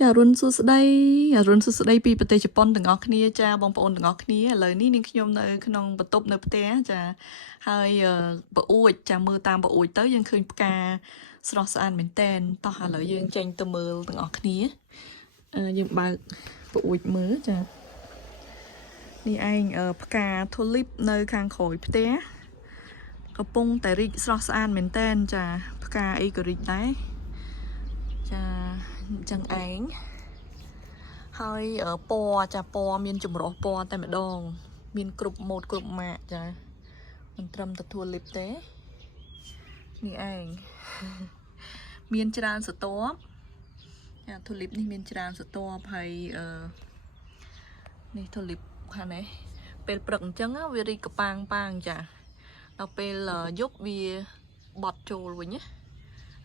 ចារុនសួស្ដីរុនសួស្ដីពីប្រទេសជប៉ុនទាំងអស់គ្នាចាបងប្អូនទាំងអស់គ្នាឥឡូវនេះនាងខ្ញុំនៅក្នុងបន្ទប់នៅផ្ទះចាហើយប្អួចចាមើលតាមប្អួចទៅយើងឃើញផ្កាស្រស់ស្អាតមែនតែនតោះឥឡូវយើងចេញទៅមើលទាំងអស់គ្នាយើងបើកប្អួចមើលចានេះឯងផ្កា tulip នៅខាងក្រោយផ្ទះកំពុងតែរីកស្រស់ស្អាតមែនតែនចាផ្កាអីក៏រីកដែរចាអញ្ចឹងឯងហើយពណ៌ចាពណ៌មានចម្រុះពណ៌តែម្ដងមានគ្រប់ម៉ូដគ្រប់ម៉ាកចាមិនត្រឹមតែทั่វលីបទេនេះឯងមានច្រើនស្រទាប់ចាទូលីបនេះមានច្រើនស្រទាប់ហើយនេះទូលីបខាងនេះពេលព្រឹកអញ្ចឹងវារីកកប៉ាងប៉ាងចាដល់ពេលយប់វាបត់ចូលវិញណា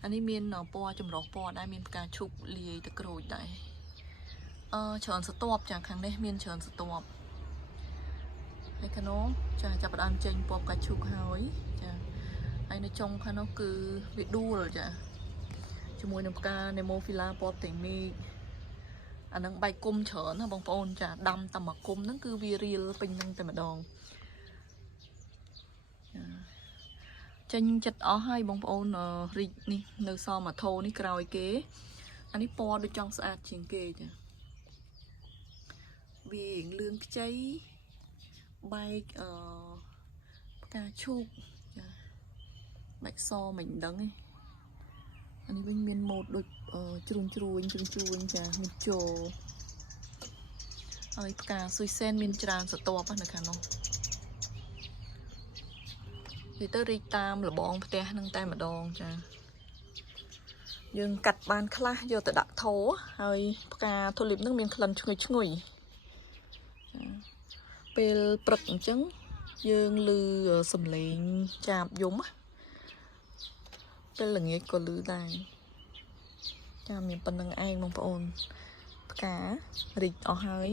អានេះមានពណ៌ចម្រុះពណ៌ដែរមានផ្កាឈូកលាយទឹកក្រូចដែរច្រើនស្រទាប់ចាខាងនេះមានច្រើនស្រទាប់ហើយខាងនោះចាចាប់ផ្ដើមចេញពណ៌ផ្កាឈូកហើយចាហើយនៅចុងខាងនោះគឺវាដួលចាជាមួយនឹងផ្កា Nemophila ពណ៌ផ្ទៃមេឃអានឹងបែកគុំច្រើនណាបងប្អូនចាដាំតែមួយគុំហ្នឹងគឺវារៀលពេញហ្នឹងតែម្ដងចេញចិត្តអស់ហើយបងប្អូនរីកនេះនៅសល់មួយថូនេះក្រោយគេអានេះពណ៌ដូចចង់ស្អាតជាងគេចាវាលឿងខ្ចីបែកផ្កាឈូកចាបែកសមិនដឹងទេអានេះវិញមានម៉ូតដូចជ្រួញចាមានជោហើយផ្កាស៊ុយសែនមានច្រើនស្រទាប់នៅខាងនោះនិយាយទៅរីកតាមលបងផ្ទះនឹងតែម្ដងចាយើងកាត់បានខ្លះយកទៅដាក់ថោហើយផ្កាទូលីបនឹងមានក្លិនឈ្ងុយចាពេលព្រឹកអញ្ចឹងយើងឮសំឡេងចាបយំពេលល្ងាចក៏ឮដែរចាមានប៉ុណ្្នឹងឯងបងប្អូនផ្ការីកអស់ហើយ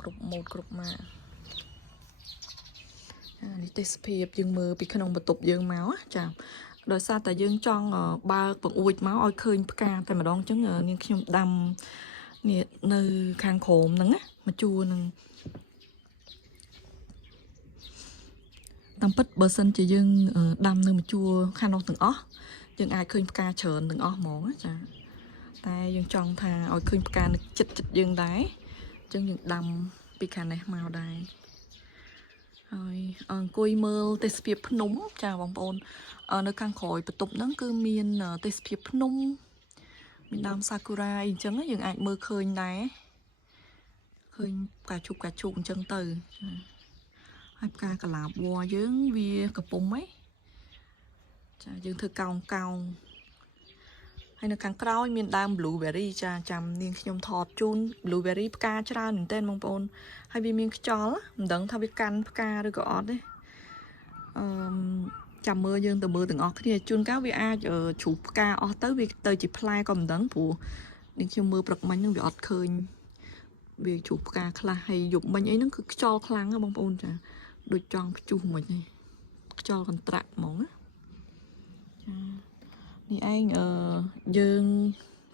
គ្រប់ម៉ូដគ្រប់ម៉ាកនេះទេសភាពយើងមើលពីក្នុងបន្ទប់យើងមកចាដោយសារតែយើងចង់បើកបង្អួចមកឲ្យឃើញផ្កាតែម្ដងអញ្ចឹងនាងខ្ញុំដាំនេះនៅខាងក្រោមហ្នឹងណាមកជួរនឹងតាមពិតបើសិនជាយើងដាំនៅមកជួរខាងនោះទាំងអស់យើងអាចឃើញផ្កាច្រើនទាំងអស់ហ្មងចាតែយើងចង់ថាឲ្យឃើញផ្កានៅចិត្តយើងដែរអញ្ចឹងយើងដាំពីខាងនេះមកដែរហើយអង្គុយមើលទេសភាពភ្នំចាបងប្អូននៅខាងក្រោយបន្ទប់ហ្នឹងគឺមានទេសភាពភ្នំមានដើមសាគូរ៉ាអីអញ្ចឹងយើងអាចមើលឃើញដែរឃើញផ្កាឈូកអញ្ចឹងទៅហើយផ្កាកលាបវល្លិយើងវាកំពុំហីចាយើងធ្វើកោងហើយនៅខាងក្រោយមានដើម blueberry ចាចាំនាងខ្ញុំថតជូន blueberry ផ្កាច្រើនមែនទែនបងប្អូនហើយវាមានខ្យល់មិនដឹងថាវាកាន់ផ្កាឬក៏អត់ទេចាំមើលយើងទៅមើលទាំងអស់គ្នាជួនកាលវាអាចជ្រុះផ្កាអស់ទៅវាទៅជាផ្លែក៏មិនដឹងព្រោះនាងខ្ញុំមើលព្រឹកមិញហ្នឹងវាអត់ឃើញវាជ្រុះផ្កាខ្លះហើយយប់មិញអីហ្នឹងគឺខ្យល់ខ្លាំងណាបងប្អូនចាដូចចង់ព្យុះមិញហ្នឹងខ្យល់កន្ត្រាក់ហ្មងណាចានេះឯងយើង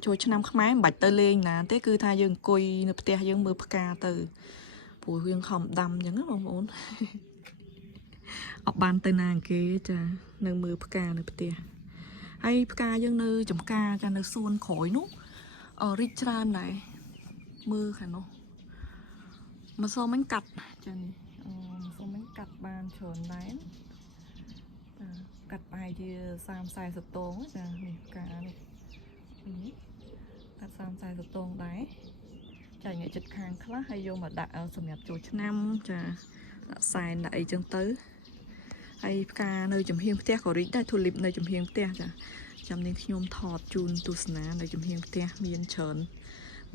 ចូលឆ្នាំខ្មែរមិនបាច់ទៅលេងណាទេគឺថាយើងអង្គុយនៅផ្ទះយើងមើលផ្កាទៅព្រោះយើងខំដាំអញ្ចឹងណាបងប្អូនអត់បានទៅណាគេចានៅមើលផ្កានៅផ្ទះហើយផ្កាយើងនៅចំការចានៅសួនក្រោយនោះរីកច្រើនដែរមើលខាងនោះម្សិលមិញកាត់ចានេះម្សិលមិញកាត់បានច្រើនដែរកាត់ប្រហែលជា30-40 តងចានេះផ្កានេះកាត់30-40 តងដែរចាញ់ចិត្តខាងខ្លះហើយយកមកដាក់សម្រាប់ចូលឆ្នាំចាដាក់សែនដាក់អីចឹងទៅហើយផ្កានៅចំហៀងផ្ទះក៏រីកដែរទូលីបនៅចំហៀងផ្ទះចាចាំនាងខ្ញុំថតជូនទស្សនានៅចំហៀងផ្ទះមានច្រើន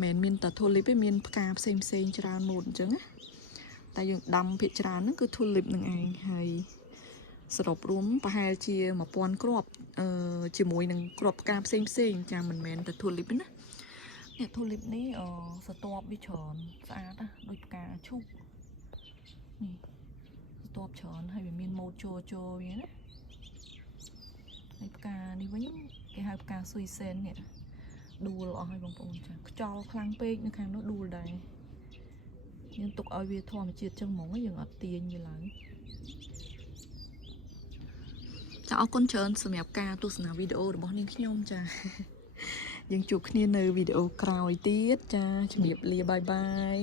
មិនមានតែទូលីបទេមានផ្កាផ្សេងច្រើនម៉ូដអញ្ចឹងណាតែយើងដាំភាគច្រើនហ្នឹងគឺទូលីបនឹងឯងហើយសរុបរួមប្រហែលជា1000គ្រាប់ជាមួយនឹងគ្រាប់ផ្កាផ្សេងចាមិនមែនតែទូលីបទេណានេះទូលីបនេះស្រទាប់វាច្រើនស្អាតណាដូចផ្កាឈូកនេះស្រទាប់ច្រើនហើយវាមានម៉ូដជោវាណាហើយផ្កានេះវិញគេហៅផ្កាស៊ុយសែននេះ ដួលអស់ហើយបងប្អូនចាខ្យល់ខ្លាំងពេកនៅខាងនោះដួលដែរយើងទុកឲ្យវាធម្មជាតិចឹងហ្មងយើងអត់ទាញវាឡើងចាអរគុណច្រើនសម្រាប់ការទស្សនាវីដេអូរបស់នាងខ្ញុំចាយើងជួបគ្នានៅវីដេអូក្រោយទៀតចាជំរាបលាបាយបាយ